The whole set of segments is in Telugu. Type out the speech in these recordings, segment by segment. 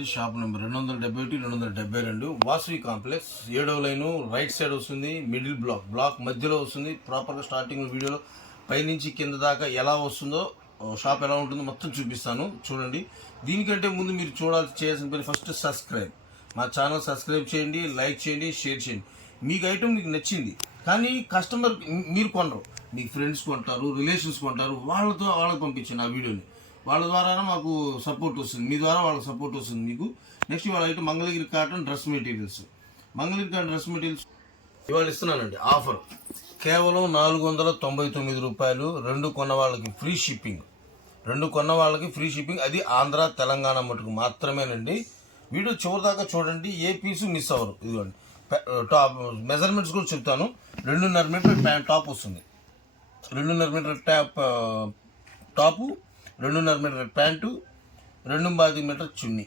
మాది షాప్ నెంబర్ 271-272 వాసవి కాంప్లెక్స్ 7వ లైను రైట్ సైడ్ వస్తుంది. మిడిల్ బ్లాక్ మధ్యలో వస్తుంది. ప్రాపర్గా స్టార్టింగ్ వీడియోలో పైనుంచి కింద దాకా ఎలా వస్తుందో షాప్ ఎలా ఉంటుందో మొత్తం చూపిస్తాను. చూడండి. దీనికంటే ముందు మీరు చేయాల్సిన పని ఫస్ట్ సబ్స్క్రైబ్. మా ఛానల్ సబ్స్క్రైబ్ చేయండి, లైక్ చేయండి, షేర్ చేయండి. మీకు ఐటమ్ మీకు నచ్చింది కానీ కస్టమర్ మీరు కొనరు, మీకు ఫ్రెండ్స్ కొంటారు, రిలేషన్స్ కొంటారు, వాళ్ళకి పంపించండి ఆ వీడియోని. వాళ్ళ ద్వారా మాకు సపోర్ట్ వస్తుంది, మీ ద్వారా వాళ్ళకి సపోర్ట్ వస్తుంది మీకు. నెక్స్ట్ ఇవాళ అయితే మంగళగిరి కాటన్ డ్రెస్ మెటీరియల్స్ ఇవాళ ఇస్తున్నానండి ఆఫర్. కేవలం 499 రూపాయలు. 2 కొన్న వాళ్ళకి ఫ్రీ షిప్పింగ్. అది ఆంధ్ర తెలంగాణ మటుకు మాత్రమేనండి. వీడియో చివరి దాకా చూడండి, ఏ పీసు మిస్ అవ్వరు. ఇదిగోండి, టాప్ మెజర్మెంట్స్ కూడా చెప్తాను. 2.5 మీటర్ టాప్ వస్తుంది, 2.5 meter top, 2.5 meter pant, 2.5 meter చున్నీ.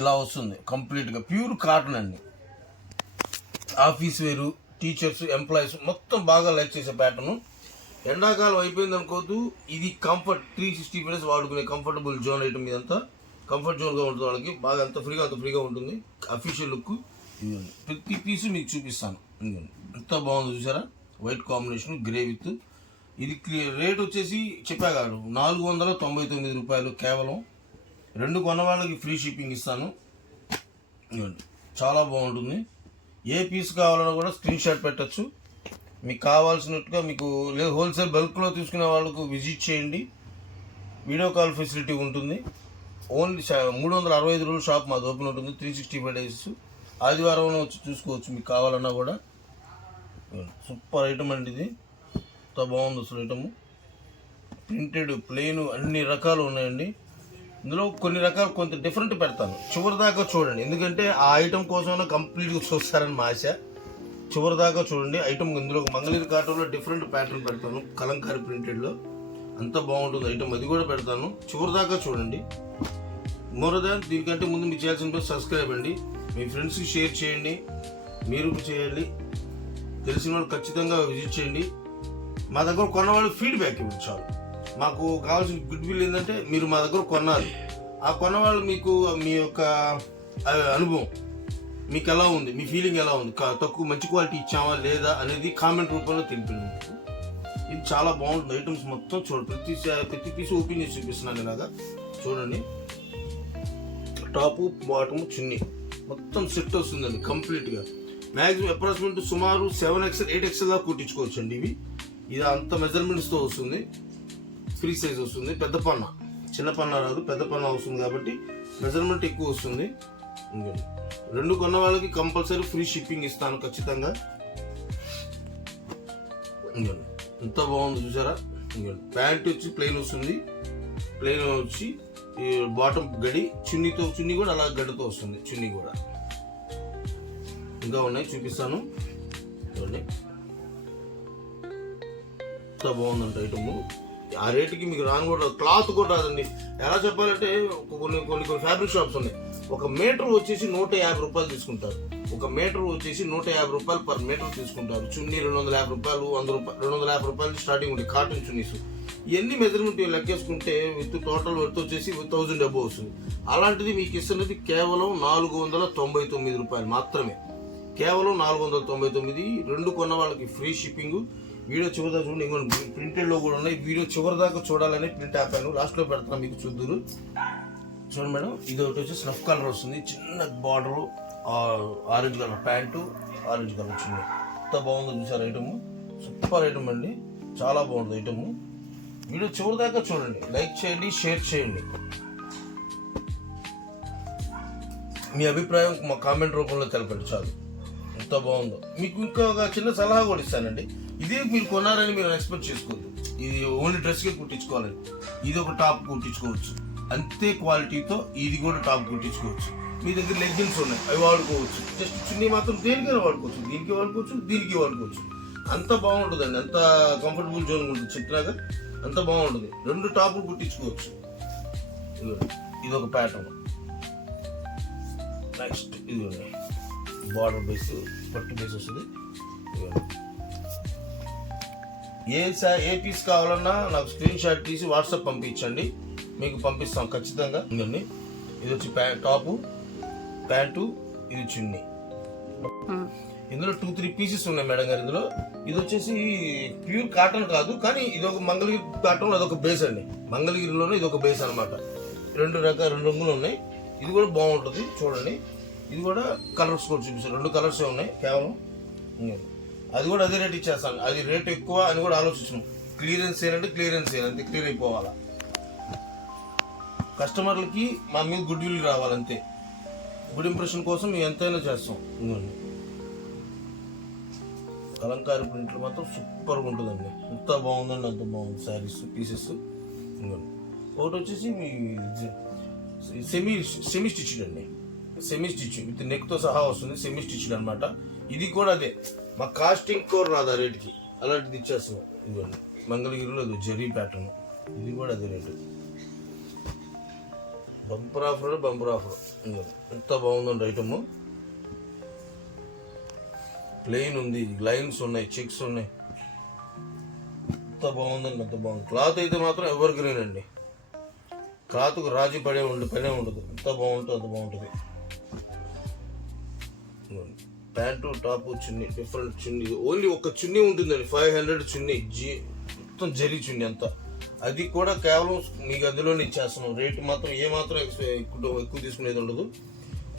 ఇలా వస్తుంది కంప్లీట్గా. ప్యూర్ కాటన్ అండి. ఆఫీస్ వేరు, టీచర్స్, ఎంప్లాయీస్ మొత్తం బాగా లైక్ చేసే ప్యాటర్ను. ఎండాకాలం అయిపోయింది అనుకోవద్దు, ఇది కంఫర్ట్ 365 డేస్ వాడుకునే కంఫర్టబుల్ జోన్ ఐటమ్. ఇదంతా కంఫర్ట్ జోన్గా ఉంటుంది వాళ్ళకి. బాగా అంత ఫ్రీగా ఉంటుంది. Official look. ప్రతి పీసు మీకు చూపిస్తాను. ఎంత బాగుందో చూసారా? White combination, grey with. ఇది రేట్ వచ్చేసి చెప్పా కాదు, 499 రూపాయలు కేవలం. 2 కొన్న వాళ్ళకి ఫ్రీ షిప్పింగ్ ఇస్తాను. చాలా బాగుంటుంది. ఏ పీస్ కావాలన్నా కూడా స్క్రీన్ షాట్ పెట్టచ్చు. మీకు కావాల్సినట్టుగా మీకు లేదు, హోల్సేల్ బల్క్లో తీసుకునే వాళ్ళకు విజిట్ చేయండి. వీడియో కాల్ ఫెసిలిటీ ఉంటుంది. ఓన్లీ 365 రోజులు షాప్ మాది ఓపెన్ ఉంటుంది, 365 డేస్. ఆదివారం వచ్చి చూసుకోవచ్చు మీకు కావాలన్నా కూడా. సూపర్ ఐటమ్ అండి ఇది. ఎంత బాగుంది అసలు ఐటము. ప్రింటెడ్, ప్లెయిన్ అన్ని రకాలు ఉన్నాయండి. ఇందులో కొన్ని రకాలు కొంత డిఫరెంట్ పెడతాను. చివరి దాకా చూడండి, ఎందుకంటే ఆ ఐటమ్ కోసమైనా కంప్లీట్గా చూస్తారని మా ఆశ. చివరి దాకా చూడండి. ఐటమ్ ఇందులో మంగళగిరి కాటన్లో డిఫరెంట్ ప్యాటర్న్ పెడతాను, కలంకారీ ప్రింటెడ్లో. అంత బాగుంటుంది ఐటమ్, అది కూడా పెడతాను. చివరి దాకా చూడండి. మరోదాన్ దీనికంటే ముందు మీకు చేయాల్సిన సబ్స్క్రైబ్ అండి. మీ ఫ్రెండ్స్కి షేర్ చేయండి, మీరు చేయండి, తెలిసిన వాళ్ళు ఖచ్చితంగా విజిట్ చేయండి. మా దగ్గర కొన్న వాళ్ళు ఫీడ్బ్యాక్ ఇవ్వండి చాలు. మాకు కావాల్సిన గుడ్ విల్ ఏంటంటే మీరు మా దగ్గర కొన్నారు, ఆ కొన్న వాళ్ళు మీకు మీ యొక్క అనుభవం మీకు ఎలా ఉంది, మీ ఫీలింగ్ ఎలా ఉంది, తక్కువ మంచి క్వాలిటీ ఇచ్చామా లేదా అనేది కామెంట్ రూపంలో తెలిపింది. ఇది చాలా బాగుంటుంది ఐటమ్స్ మొత్తం. చూడండి, ప్రతి పీస్ ఓపెన్ చేసి చూపిస్తున్నాను ఇలాగా. చూడండి, టాపు, బాటము, చున్నీ మొత్తం సెట్ వస్తుందండి కంప్లీట్గా. మ్యాక్సిమం అప్రాక్సిమేట్ సుమారు 7XL 8XL దాకా కుట్టించుకోవచ్చు అండి ఇవి. ఇది అంత మెజర్మెంట్స్తో వస్తుంది. ఫ్రీ సైజ్ వస్తుంది. పెద్ద పన్న, చిన్న పన్న రాదు, పెద్ద పన్న వస్తుంది కాబట్టి మెజర్మెంట్ ఎక్కువ వస్తుంది. 2 కొన్న వాళ్ళకి కంపల్సరీ ఫ్రీ షిప్పింగ్ ఇస్తాను ఖచ్చితంగా. ఎంత బాగుంది చూసారా? ప్యాంట్ వచ్చి ప్లెయిన్ వస్తుంది, ప్లెయిన్ వచ్చి బాటమ్ గడి, చున్నీ కూడా అలా గడ్డతో వస్తుంది. చున్నీ కూడా ఇంకా ఉన్నాయి, చూపిస్తాను. చూడండి, ఎంత బాగుందంట ఐటమ్. ఆ రేటుకి మీకు రాను కూడా రాదు, క్లాత్ కూడా రాదండి. ఎలా చెప్పాలంటే కొన్ని ఫ్యాబ్రిక్ షాప్స్ ఉన్నాయి, 1 మీటర్ వచ్చేసి 150 రూపాయలు తీసుకుంటారు. 1 మీటర్ వచ్చేసి 150 రూపాయలు పర్ మీటర్ తీసుకుంటారు. చున్నీ 250 రూపాయలు, 250 రూపాయలు స్టార్టింగ్ ఉంది కాటన్ చున్నీస్. ఇవన్నీ మెజర్మెంట్ లెక్కేసుకుంటే విత్ టోటల్ వర్త్ వచ్చేసి 1000 అబోవ్ వస్తుంది. అలాంటిది మీకు ఇస్తున్నది కేవలం 499 రూపాయలు మాత్రమే. కేవలం 499. 2 కొన్న వాళ్ళకి ఫ్రీ షిప్పింగ్. వీడియో చివరిదా చూడండి, ఇంకొన్ని ప్రింటెడ్లో కూడా ఉన్నాయి. వీడియో చివరిదాకా చూడాలని ప్రింట్ ఆపాను, లాస్ట్లో పెడతాను మీకు చూద్దురు. చూడండి మేడం, ఇది ఒకటి వచ్చి స్నఫ్ కలర్ వస్తుంది, చిన్న border, orange colour pant, orange colour చున్నీ. ఎంత బాగుందో చూసారు ఐటమ్. సూపర్ ఐటమ్ అండి, చాలా బాగుంటుంది ఐటమ్. వీడియో చివరి దాకా చూడండి, లైక్ చేయండి, షేర్ చేయండి. మీ అభిప్రాయం మా కామెంట్ రూపంలో తెలపండి చాలు. ఎంత బాగుందో. మీకు ఇంకా ఒక చిన్న సలహా కూడా ఇస్తానండి. ఇదే మీరు కొన్నారని మీరు ఎక్స్పెక్ట్ చేసుకోవద్దు, ఇది ఓన్లీ డ్రెస్కే కుట్టించుకోవాలని. ఇది ఒక టాప్ కుట్టించుకోవచ్చు, అంతే క్వాలిటీతో ఇది కూడా టాప్ కుట్టించుకోవచ్చు. మీ దగ్గర లెగ్గిన్స్ ఉన్నాయి, అవి వాడుకోవచ్చు. జస్ట్ చున్నీ మాత్రం దేనికైనా వాడుకోవచ్చు, దీనికి వాడుకోవచ్చు, దీనికి వాడుకోవచ్చు. అంత బాగుంటుందండి, అంత కంఫర్టబుల్ జోన్ ఉంటుంది. చెప్పినాక అంత బాగుంటుంది. 2 టాపులు కుట్టించుకోవచ్చు. ఇది ఒక ప్యాటర్న్. నెక్స్ట్ ఇది బార్డర్ బేస్, పట్టు బేస్ వస్తుంది. ఏ పీస్ కావాలన్నా నాకు స్క్రీన్ షాట్ తీసి వాట్సాప్ పంపించండి, మీకు పంపిస్తాం ఖచ్చితంగా. ఇది వచ్చి టాపు, ప్యాంటు, ఇది చున్నీ. ఇందులో 2-3 పీసెస్ ఉన్నాయి మేడం గారు. ఇందులో ఇది వచ్చేసి ప్యూర్ కాటన్ కాదు, కానీ ఇది ఒక మంగళగిరి కాటన్, అదొక బేస్ అండి. మంగళగిరిలోనే ఇది ఒక బేస్ అనమాట. 2 రంగులు ఉన్నాయి. ఇది కూడా బాగుంటుంది చూడండి. ఇది కూడా కలర్స్ కూడా చూపిస్తాను. 2 కలర్సే ఉన్నాయి కేవలం. అది కూడా అదే రేట్ ఇచ్చేస్తాను. అది రేట్ ఎక్కువ అని కూడా ఆలోచించాను. క్లియరెన్స్ చేయాలంటే క్లియరెన్స్ చేయాలి, అంతే, క్లియర్ అయిపోవాలా. కస్టమర్లకి మా మీద గుడ్ విల్ రావాలంతే. గుడ్ ఇంప్రెషన్ కోసం మేము ఎంతైనా చేస్తాం. ఇంకోండి కలంకారీ ప్రింట్లు మాత్రం సూపర్గా ఉంటుందండి. ఎంత బాగుందండి, అంత బాగుంది శారీస్ పీసెస్. ఇంకోండి ఒకటి వచ్చేసి మీ సెమీ స్టిచ్డ్ అండి. సెమీ స్టిచ్ విత్ నెక్తో సహా వస్తుంది. సెమీ స్టిచ్డ్ అనమాట. ఇది కూడా అదే, మా కాస్టింగ్ కోర్ రాదు ఆ రేట్కి, అలాంటిది ఇచ్చేస్తున్నాం. ఇదిగోండి మంగళగిరిలో ఇది జరీ ప్యాటర్న్. ఇది కూడా అదే రేటు. Bumper offer. ఎంత బాగుందండి ఐటమ్. ప్లెయిన్ ఉంది, లైన్స్ ఉన్నాయి, చెక్స్ ఉన్నాయి. ఎంత బాగుందండి, అంత బాగుంది. క్లాత్ అయితే మాత్రం ఎవర్ గ్రీన్ అండి. క్లాత్కు రాజీ పనే ఉండదు. ఎంత బాగుంటుంది అంత బాగుంటుంది. ప్యాంటు, టాపు, చున్నీ, డిఫరెంట్ చున్నీ. ఓన్లీ ఒక చున్నీ ఉంటుందండి, 500 చున్నీ, మొత్తం జరీ చున్నీ అంతా. అది కూడా కేవలం మీకు అందులోనే ఇచ్చేస్తున్నాం. రేటు మాత్రం ఏమాత్రం ఎక్కువ తీసుకునేది ఉండదు.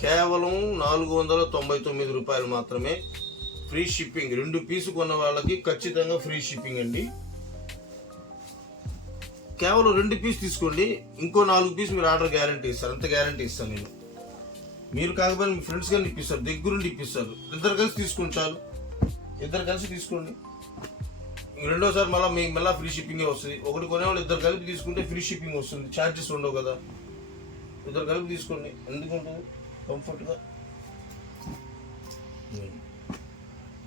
కేవలం 499 రూపాయలు మాత్రమే. Free shipping. 2 పీసు కొన్న వాళ్ళకి ఖచ్చితంగా ఫ్రీ షిప్పింగ్ అండి. కేవలం 2 పీస్ తీసుకోండి, ఇంకో 4 పీస్ మీరు ఆర్డర్ గ్యారంటీ ఇస్తారు. అంత గ్యారంటీ ఇస్తాను నేను. మీరు కాకపోతే మీ ఫ్రెండ్స్ కానీ ఇప్పిస్తారు, దగ్గరుండి ఇప్పిస్తారు. 2 కలిసి తీసుకోండి చాలు. 2 కలిసి తీసుకోండి. రెండోసారి మళ్ళీ ఫ్రీ షిప్పింగే వస్తుంది. ఒకటి కొనేవాళ్ళు 2 కలిపి తీసుకుంటే ఫ్రీ షిప్పింగ్ వస్తుంది. ఛార్జెస్ ఉండవు కదా. 2 కలిపి తీసుకోండి, ఎందుకుంటుంది కంఫర్ట్గా.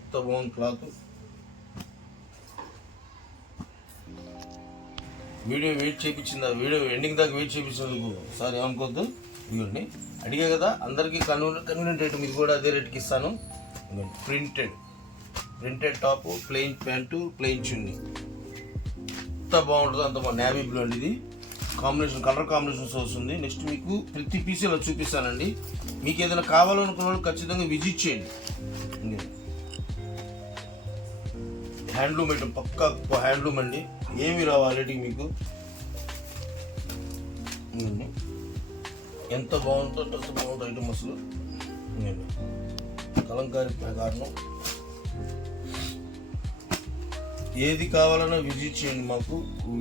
ఎంత బాగుంది క్లాత్. వీడియో ఎండింగ్ దాకా వెయిట్ చేయించినందుకు సారీ అనుకోవద్దు. ఇదిగోండి అడిగే కదా, అందరికీ కన్వీనియంట్ రేటు మీకు కూడా అదే రేట్కి ఇస్తాను. Printed top, plain pant, plain చున్నీ. ఎంత బాగుంటుందో అంత బాగుంది. నేవీ బ్లూ అండి. ఇది కలర్ కాంబినేషన్స్ వస్తుంది. నెక్స్ట్ మీకు ప్రతి పీస్ ఇలా చూపిస్తానండి. మీకు ఏదైనా కావాలనుకున్న వాళ్ళు ఖచ్చితంగా విజిట్ చేయండి. హ్యాండ్లూమ్ ఐటమ్, పక్కా హ్యాండ్లూమ్ అండి. ఏమి రావాలి రేటింగ్ మీకు. ఎంత బాగుంటుందో అంత బాగుంటుంది ఐటమ్ అసలు. కలంకారీ కారణం. ఏది కావాలన్నా విజిట్ చేయండి. మాకు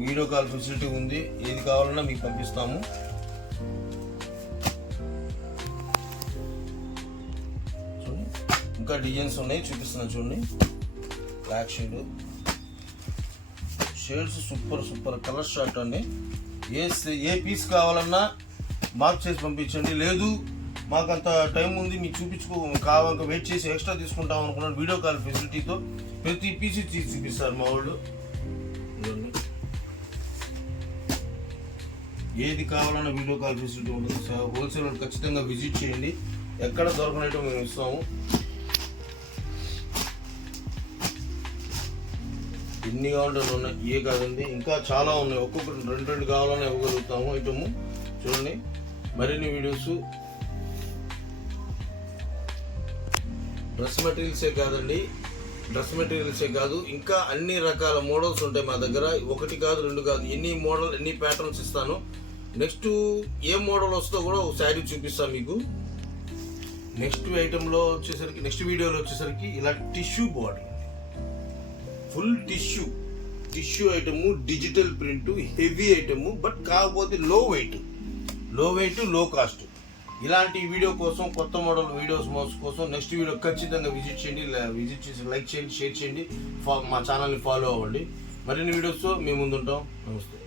వీడియో కాల్ ఫెసిలిటీ ఉంది. ఏది కావాలన్నా మీకు పంపిస్తాము. చూడండి ఇంకా డిజైన్స్ ఉన్నాయి, చూపిస్తున్నాను చూడండి. Black shades super colour short అండి. ఏ పీస్ కావాలన్నా మార్క్ చేసి పంపించండి. లేదు మాకు అంత టైం ఉంది, మీకు కావాలంటే వెయిట్ చేసి ఎక్స్ట్రా తీసుకుంటాం అనుకున్నాను, వీడియో కాల్ ఫెసిలిటీతో ప్రతి పీస్ తీసి చూపిస్తారు మా వాళ్ళు. ఏది కావాలన్నా వీడియో కాల్ ఫెసిలిటీ ఉంటుంది. హోల్సేల్ ఖచ్చితంగా విజిట్ చేయండి. ఎక్కడ దొరకనట్టు మేము ఇస్తాము. ఎన్ని కావాలంటే ఉన్నాయి, ఏ కాదండి, ఇంకా చాలా ఉన్నాయి. ఒక్కొక్కటి 2 కావాలని ఇవ్వగలుగుతాము ఐటమ్. చూడండి మరిన్ని వీడియోస్. డ్రెస్ మెటీరియల్సే కాదు, ఇంకా అన్ని రకాల మోడల్స్ ఉంటాయి మా దగ్గర. 1 కాదు 2 కాదు, ఎన్ని ప్యాటర్న్స్ ఇస్తాను. నెక్స్ట్ ఏ మోడల్ వస్తుందో కూడా ఒక శారీ చూపిస్తాను మీకు. నెక్స్ట్ వీడియోలో వచ్చేసరికి ఇలా tissue body, full tissue item, digital print, heavy item. But కాకపోతే లో వెయిట్, లో కాస్ట్. ఇలాంటి వీడియో కోసం, కొత్త మోడల్ వీడియోస్ కోసం నెక్స్ట్ వీడియో ఖచ్చితంగా విజిట్ చేసి లైక్ చేయండి, షేర్ చేయండి, మా ఛానల్ని ఫాలో అవ్వండి. మరిన్ని వీడియోస్తో మేము ముందుంటాం. నమస్తే.